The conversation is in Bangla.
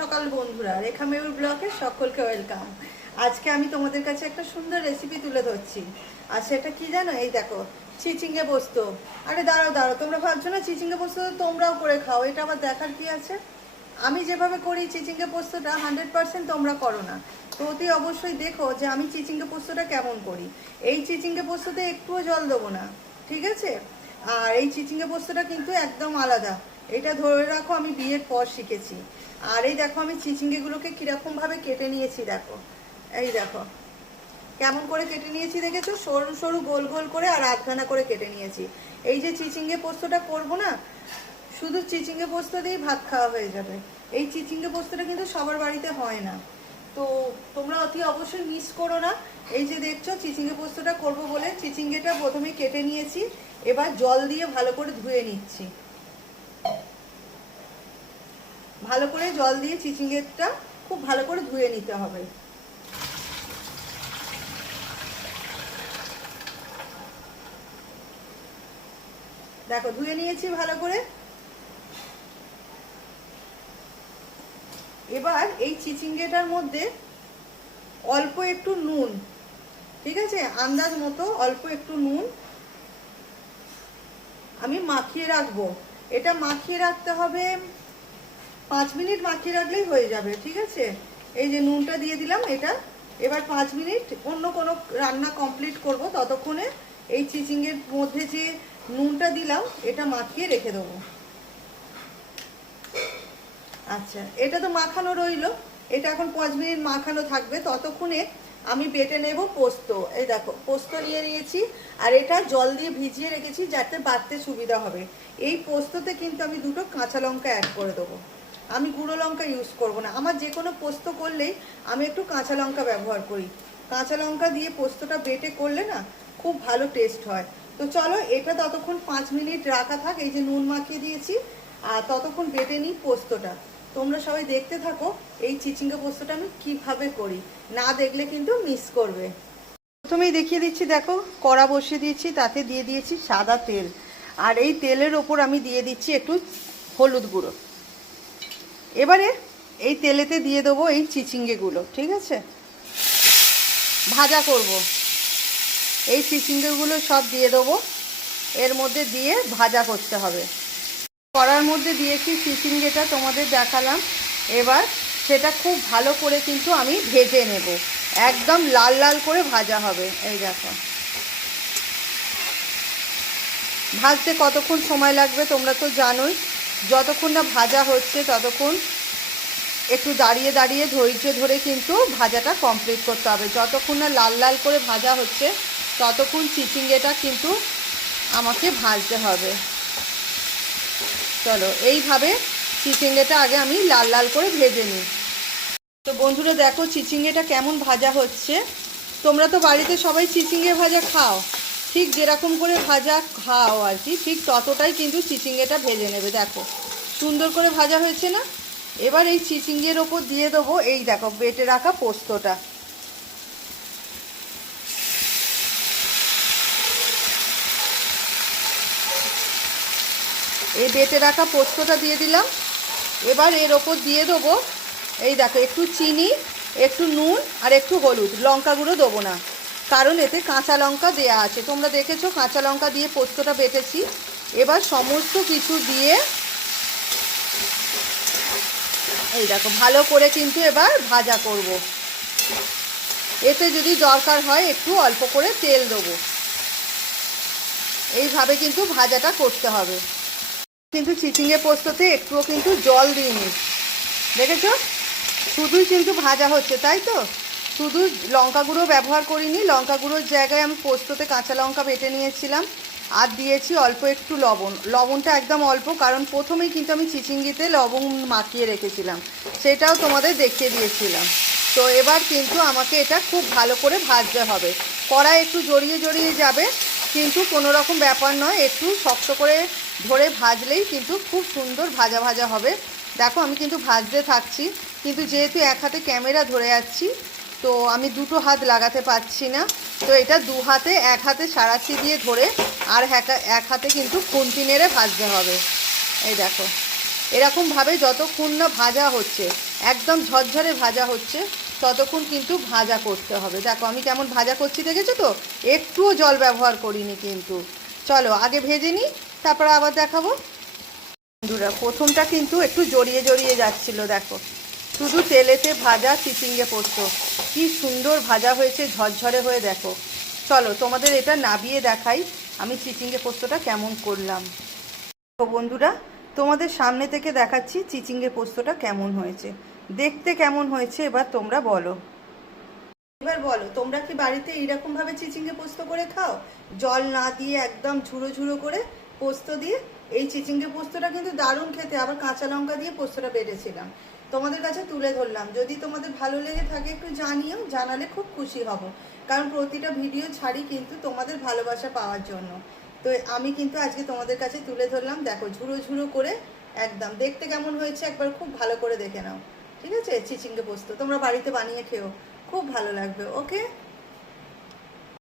সকাল বন্ধুরা, রেখা ময়ূর ব্লগে সকলকে ওয়েলকাম। আজকে আমি তোমাদের কাছে একটা সুন্দর রেসিপি তুলে ধরছি। আর সেটা কি জানো? এই দেখো, চিচিঙ্গে পোস্ত। আরে দাঁড়াও দাঁড়াও, তোমরা ভাবছো না চিচিঙ্গে পোস্ত তোমরাও করে খাও, এটা আবার দেখার কি আছে? আমি যেভাবে করি চিচিঙ্গে পোস্তটা 100% তোমরা করো না। তো অতি অবশ্যই দেখো যে আমি চিচিঙ্গে পোস্তটা কেমন করি। এই চিচিঙ্গে পোস্ততে একটুও জল দেবো না, ঠিক আছে? আর এই চিচিঙ্গে পোস্তটা কিন্তু একদম আলাদা। এটা ধরে রাখো আমি বিয়ের পর শিখেছি। আর এই দেখো আমি চিচিঙ্গেগুলোকে কীরকমভাবে কেটে নিয়েছি, দেখো। এই দেখো কেমন করে কেটে নিয়েছি, দেখেছো? সরু সরু গোল গোল করে আর আধখানা করে কেটে নিয়েছি। এই যে চিচিঙ্গে পোস্তটা করবো না, শুধু চিচিঙ্গে পোস্ত দিয়েই ভাত খাওয়া হয়ে যাবে। এই চিচিঙ্গে পোস্তটা কিন্তু সবার বাড়িতে হয় না, তো তোমরা অতি অবশ্যই মিস করো না। এই যে দেখছো চিচিঙ্গে পোস্তটা করব বলে চিচিঙ্গেটা প্রথমে কেটে নিয়েছি, এবার জল দিয়ে ভালো করে ধুয়ে নিচ্ছি। ভালো করে জল দিয়ে চিচিঙ্গেটা খুব ভালো করে ধুয়ে নিতে হবে। দেখো ধুয়ে নিয়েছি ভালো করে। এবার এই চিচিঙ্গেটার মধ্যে অল্প একটু নুন, ঠিক আছে, আন্দাজ মতো অল্প একটু নুন আমি মাখিয়ে রাখবো। এটা মাখিয়ে রাখতে হবে 5 মিনিট, মাখিয়ে রাখলেই হয়ে যাবে, ঠিক আছে? এই যে নুনটা দিয়ে দিলাম এটা। এবার 5 মিনিট অন্য কোনো রান্না কমপ্লিট করব, ততক্ষণে এই চিচিঙ্গের মধ্যে যে নুনটা দিলাম এটা মাখিয়ে রেখে দেবো। আচ্ছা, এটা তো মাখানো রইলো, এটা এখন 5 মিনিট মাখানো থাকবে। ততক্ষণে আমি বেটে নেব পোস্ত। এই দেখো পোস্ত নিয়ে নিয়েছি, আর এটা জল দিয়ে ভিজিয়ে রেখেছি যাতে বাটতে সুবিধা হবে। এই পোস্ততে কিন্তু আমি 2টো কাঁচা লঙ্কা অ্যাড করে দেবো। আমি গুঁড়ো লঙ্কা ইউজ করব না। আমার যে কোনো পোস্ত করলেই আমি একটু কাঁচা লঙ্কা ব্যবহার করি। কাঁচা লঙ্কা দিয়ে পোস্তটা বেটে করলে না খুব ভালো টেস্ট হয়। তো চলো এটা ততক্ষণ 5 মিনিট রাখা থাক। এই যে নুন মাখিয়ে দিয়েছি, আর ততক্ষণ বেটে নিই পোস্তটা। তোমরা সবাই দেখতে থাকো এই চিচিঙ্গা পোস্তটা আমি কিভাবে করি, না দেখলে কিন্তু মিস করবে। প্রথমেই দেখিয়ে দিচ্ছি, দেখো কড়া বসিয়ে দিয়েছি, তাতে দিয়ে দিয়েছি সাদা তেল। আর এই তেলের ওপর আমি দিয়ে দিচ্ছি একটু হলুদ গুঁড়ো। এবারে এই তেলেতে দিয়ে দেবো এই চিচিঙ্গেগুলো, ঠিক আছে? ভাজা করব। এই চিচিঙ্গেগুলো সব দিয়ে দেবো, এর মধ্যে দিয়ে ভাজা করতে হবে। কড়ার মধ্যে দিয়েছি চিচিঙ্গেটা, তোমাদের দেখালাম। এবার সেটা খুব ভালো করে কিন্তু আমি ভেজে নেব, একদম লাল লাল করে ভাজা হবে। এই দেখো ভাজতে কতক্ষণ সময় লাগবে তোমরা তো জানোই। যতক্ষণ না ভাজা হচ্ছে ততক্ষণ একটু দাঁড়িয়ে দাঁড়িয়ে ধৈর্য ধরে কিন্তু ভাজাটা কমপ্লিট করতে হবে। যতক্ষণ না লাল লাল করে ভাজা হচ্ছে ততক্ষণ চিচিঙ্গেটা কিন্তু আমাকে ভাজতে হবে। চলো এইভাবে চিচিঙ্গেটা আগে আমি লাল লাল করে ভেজে নিই। তো বন্ধুরা দেখো চিচিঙ্গেটা কেমন ভাজা হচ্ছে। তোমরা তো বাড়িতে সবাই চিচিঙ্গে ভাজা খাও, ঠিক যেরকম করে ভাজা খাও আর কি, ঠিক ততটাই কিন্তু চিচিঙ্গেটা ভেজে নেবে। দেখো সুন্দর করে ভাজা হয়েছে না? এবার এই চিচিঙ্গের ওপর দিয়ে দেবো এই দেখো বেটে রাখা পোস্তটা। এই বেটে রাখা পোস্তটা দিয়ে দিলাম। এবার এর ওপর দিয়ে দেবো এই দেখো একটু চিনি, একটু নুন আর একটু হলুদ। লঙ্কা গুঁড়ো দেবো না, কারণ এতে কাঁচা লঙ্কা দেয়া আছে। তোমরা দেখেছো কাঁচা লঙ্কা দিয়ে পোস্তটা বেটেছি। এবার সমস্ত কিছু দিয়ে এই দেখো ভালো করে কিন্তু এবার ভাজা করব। এতে যদি দরকার হয় একটু অল্প করে তেল দেবো। এইভাবে কিন্তু ভাজাটা করতে হবে। কিন্তু চিচিঙ্গে পোস্ততে একটুও কিন্তু জল দিইনি, দেখেছো? শুধুই কিন্তু ভাজা হচ্ছে, তাই তো? শুধু লঙ্কা গুঁড়ো ব্যবহার করিনি, লঙ্কা গুঁড়োর জায়গায় আমি পোস্ততে কাঁচা লঙ্কা বেটে নিয়েছিলাম। আর দিয়েছি অল্প একটু লবণ। লবণটা একদম অল্প, কারণ প্রথমেই কিন্তু আমি চিচিঙ্গিতে লবণ মাখিয়ে রেখেছিলাম, সেটাও তোমাদের দেখিয়ে দিয়েছিলাম। তো এবার কিন্তু আমাকে এটা খুব ভালো করে ভাজতে হবে। কড়াই একটু জড়িয়ে জড়িয়ে যাবে, কিন্তু কোনো রকম ব্যাপার নয়, একটু শক্ত করে ধরে ভাজলেই কিন্তু খুব সুন্দর ভাজা ভাজা হবে। দেখো আমি কিন্তু ভাজতে থাকছি, কিন্তু যেহেতু এক হাতে ক্যামেরা ধরে যাচ্ছি তো আমি 2টো হাত লাগাতে পারছি না। তো এটা 2 হাতে, এক হাতে সারাচ্ছি দিয়ে ধরে আর এক হাতে কিন্তু খুন্তি নেড়ে ভাজতে হবে। এই দেখো এরকমভাবে যতক্ষণ না ভাজা হচ্ছে একদম ঝরঝরে ভাজা হচ্ছে ততক্ষণ কিন্তু ভাজা করতে হবে। দেখো আমি কেমন ভাজা করছি, দেখেছো তো? একটুও জল ব্যবহার করিনি কিন্তু। চলো আগে ভেজে নিই, তারপরে আবার দেখাবো। বন্ধুরা প্রথমটা কিন্তু একটু জড়িয়ে জড়িয়ে যাচ্ছিল, দেখো শুধু তেলেতে ভাজা চিচিঙ্গে পোস্ত কি সুন্দর ভাজা হয়েছে ঝরঝরে হয়ে। দেখো চলো তোমাদের এটা নাবিয়ে দেখাই আমি চিচিঙ্গে পোস্তটা কেমন করলাম। তো বন্ধুরা তোমাদের সামনে থেকে দেখাচ্ছি চিচিঙ্গে পোস্তটা কেমন হয়েছে, দেখতে কেমন হয়েছে এবার তোমরা বলো। এবার বলো তোমরা কি বাড়িতে এইরকম ভাবে চিচিঙ্গে পোস্ত করে খাও, জল না দিয়ে একদম ঝুড়ো ঝুড়ো করে পোস্ত দিয়ে? এই চিচিঙ্গে পোস্তটা কিন্তু দারুণ খেতে, আবার কাঁচা লঙ্কা দিয়ে পোস্তটা বেটেছিলাম, তোমাদের কাছে তুলে ধরলাম। যদি তোমাদের ভালো লেগে থাকে একটু জানিও, জানালে খুব খুশি হব, কারণ প্রতিটা ভিডিও ছাড়ি কিন্তু তোমাদের ভালোবাসা পাওয়ার জন্য। তো আমি কিন্তু আজকে তোমাদের কাছে তুলে ধরলাম, দেখো ঝুড়ো ঝুড়ো করে একদম দেখতে কেমন হয়েছে একবার খুব ভালো করে দেখে নাও। ঠিক আছে, চিচিঙ্গে পোস্ত তোমরা বাড়িতে বানিয়ে খেও, খুব ভালো লাগবে। ওকে।